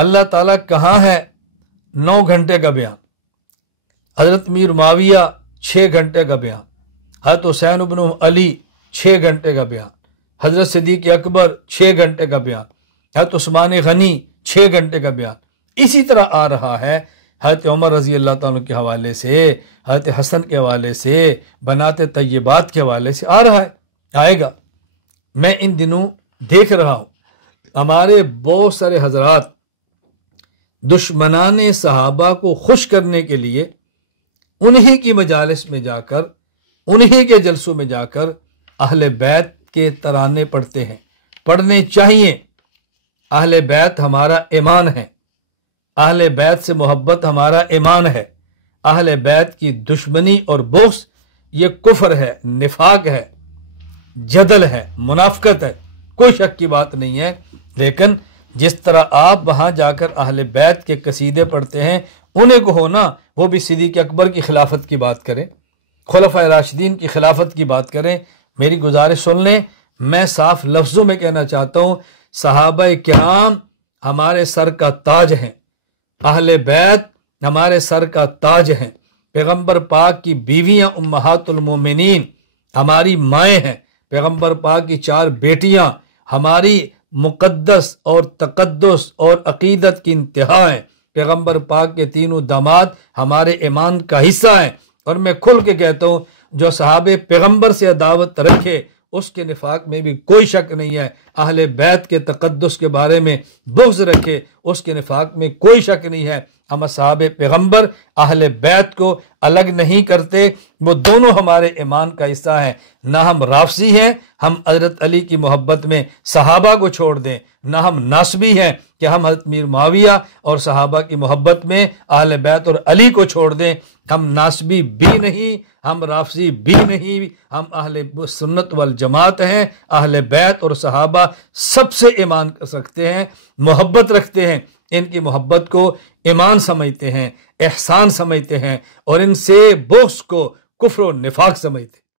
اللہ تعالیٰ کہاں ہے 9 گھنٹے کا بیان، حضرت میر معاویہ 6 گھنٹے کا بیان، حضرت حسین ابن علی 6 گھنٹے کا بیان، حضرت صدیق اکبر 6 گھنٹے کا بیان، حضرت عثمان غنی 6 گھنٹے کا بیان۔ اسی طرح آ رہا ہے حضرت عمر رضی اللہ تعالیٰ کے حوالے سے، حضرت حسن کے حوالے سے، بنات طیبات کے حوالے سے آ رہا ہے، آئے گا۔ میں ان دنوں دیکھ رہا ہوں ہمارے بہت سارے حضرات دشمنان صحابہ کو خوش کرنے کے لیے انہی کی مجالس میں جا کر، انہی کے جلسوں میں جا کر اہل بیت کے ترانے پڑھتے ہیں، پڑھنے چاہیے۔ اہل بیت ہمارا ایمان ہے، اہل بیت سے محبت ہمارا ایمان ہے۔ اہل بیت کی دشمنی اور بغض یہ کفر ہے، نفاق ہے، جدل ہے، منافقت ہے، کوئی شک کی بات نہیں ہے۔ لیکن جس طرح آپ وہاں جا کر اہل بیت کے قصیدے پڑھتے ہیں، انہیں کو ہونا وہ بھی صدیق اکبر کی خلافت کی بات کریں، خلفائے راشدین کی خلافت کی بات کریں۔ میری گزارش سن لیں، میں صاف لفظوں میں کہنا چاہتا ہوں، صحابہ کرام ہمارے سر کا تاج ہیں، اہل بیت ہمارے سر کا تاج ہیں، پیغمبر پاک کی بیویاں امہات المومنین ہماری مائیں ہیں، پیغمبر پاک کی 4 بیٹیاں ہماری مقدس اور تقدس اور عقیدت کی انتہا ہیں، پیغمبر پاک کے 3 داماد ہمارے ایمان کا حصہ ہیں۔ اور میں کھل کے کہتا ہوں، جو صحابہ پیغمبر سے عداوت رکھے اس کے نفاق میں بھی کوئی شک نہیں ہے، اہل بیت کے تقدس کے بارے میں بغض رکھے اس کے نفاق میں کوئی شک نہیں ہے۔ ہم صحابہ پیغمبر اہل بیت کو الگ نہیں کرتے، وہ دونوں ہمارے ایمان کا حصہ ہیں۔ نہ ہم رافضی ہیں ہم حضرت علی کی محبت میں صحابہ کو چھوڑ دیں، نہ ہم ناسبی ہیں کہ ہم حضرت میر معاویہ اور صحابہ کی محبت میں اہل بیت اور علی کو چھوڑ دیں۔ ہم ناسبی بھی نہیں، ہم رافضی بھی نہیں، ہم اہل سنت والجماعت ہیں۔ اہل بیت اور صحابہ سب سے ایمان رکھتے ہیں، محبت رکھتے ہیں، ان کی محبت کو ایمان سمجھتے ہیں، احسان سمجھتے ہیں، اور ان سے بغض کو کفر و نفاق سمجھتے ہیں۔